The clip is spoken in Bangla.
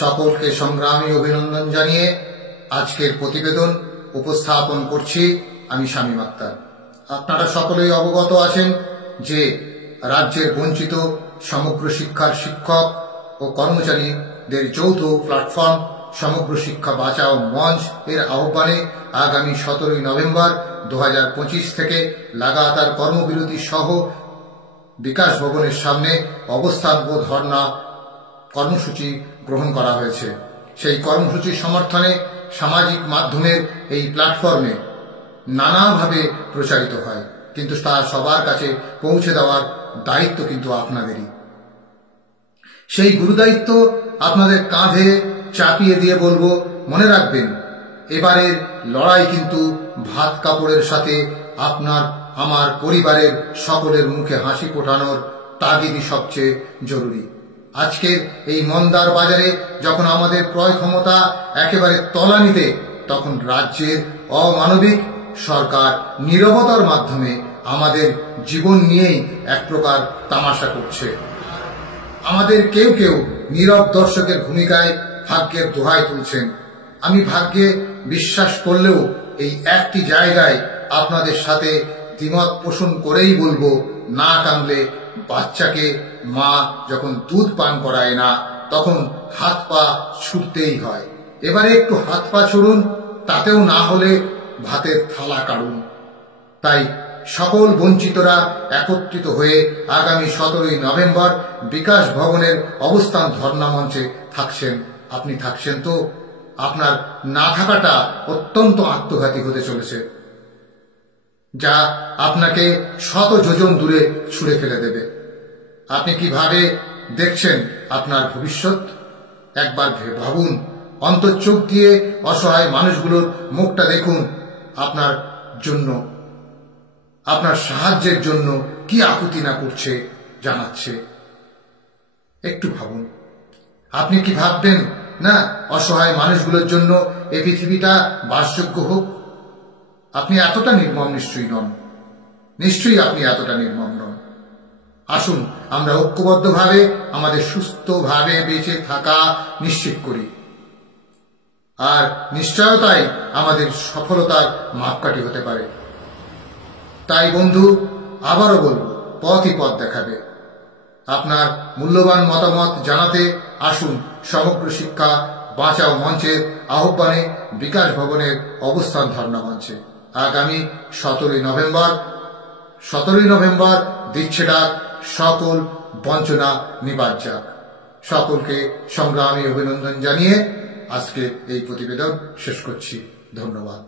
সকলকে সংগ্রামী অভিনন্দন জানিয়ে আজকের প্রতিবেদন উপস্থাপন করছি আমি শামীম আক্তার। আপনারা সকলেই অবগত আছেন যে রাজ্যের বঞ্চিত সমগ্র শিক্ষার শিক্ষক ও কর্মচারীদের যৌথ প্ল্যাটফর্ম সমগ্র শিক্ষা বাঁচাও মঞ্চ এর আহ্বানে আগামী 17 নভেম্বর 2025 থেকে লাগাতার কর্মবিরতি সহ বিকাশ ভবনের সামনে অবস্থান ও ধর্ণা কর্মসূচি গ্রহণ করা হয়েছে। সেই কর্মসূচির সমর্থনে সামাজিক মাধ্যমের এই প্ল্যাটফর্মে নানাভাবে প্রচারিত হয়, কিন্তু তা সবার কাছে পৌঁছে দেওয়ার দায়িত্ব কিন্তু আপনাদেরই। সেই গুরুদায়িত্ব আপনাদের কাঁধে চাপিয়ে দিয়ে বলবো, মনে রাখবেন এবারের লড়াই কিন্তু ভাত কাপড়ের সাথে আপনার আমার পরিবারের সকলের মুখে হাসি ফোটানোর তাগিদই সবচেয়ে জরুরি। আজকের এই মন্দার বাজারে যখন আমাদের ক্রয় ক্ষমতা একেবারে তলানিতে, তখন রাজ্যের অমানবিক সরকার নীরবতার মাধ্যমে আমাদের জীবন নিয়েই এক প্রকার তামাশা করছে। আমাদের কেউ কেউ নীরব দর্শকের ভূমিকায় ভাগ্যের দোহাই তুলছেন। আমি ভাগ্যে বিশ্বাস করলেও এই একটি জায়গায় আপনাদের সাথে দ্বিমত পোষণ করেই বলবো, না কামলে বাচ্চাকে মা যখন দুধ পান করায় না, তখন হাত পা ছুটতেই হয়। এবারে একটু হাত পা ছুড়ুন, তাতেও না হলে ভাতের থালা কাড়ুন। তাই সকল বঞ্চিতরা একত্রিত হয়ে আগামী 17 নভেম্বর বিকাশ ভবনের অবস্থান ধর্ণা মঞ্চে থাকছেন। আপনি থাকছেন তো? আপনার না থাকাটা অত্যন্ত আত্মঘাতী হতে চলেছে, যা আপনাকে শত যোজন দূরে ছুঁড়ে ফেলে দেবে। আপনি কিভাবে দেখছেন আপনার ভবিষ্যৎ? একবার ভাবুন, অন্তর্চোখ দিয়ে অসহায় মানুষগুলোর মুখটা দেখুন। আপনার জন্য, আপনার সাহায্যের জন্য কি আকুতি না করছে জানাচ্ছে। একটু ভাবুন, আপনি কি ভাববেন না অসহায় মানুষগুলোর জন্য এই পৃথিবীটা বাসযোগ্য হোক? আপনি এতটা নির্মম নিশ্চয়ই নন, নিশ্চয়ই আপনি এতটা নির্মম নন। আসুন আমরা ঐক্যবদ্ধভাবে আমাদের সুস্থভাবে বেঁচে থাকা নিশ্চিত করি, আর নিশ্চয়তাই আমাদের সফলতার মাপকাঠি হতে পারে। তাই বন্ধু, আবারও বলবো, পথই পথ দেখাবে। আপনার মূল্যবান মতামত জানাতে আসুন সমগ্র শিক্ষা বাঁচাও মঞ্চের আহ্বানে বিকাশ ভবনের অবস্থান ধর্ণা মঞ্চে আগামী 17 নভেম্বর দিচ্ছে ডাক, সকল বঞ্চনা নিবাজ যাক। সকলকে সংগ্রামী অভিনন্দন জানিয়ে আজকে এই প্রতিবেদন শেষ করছি। ধন্যবাদ।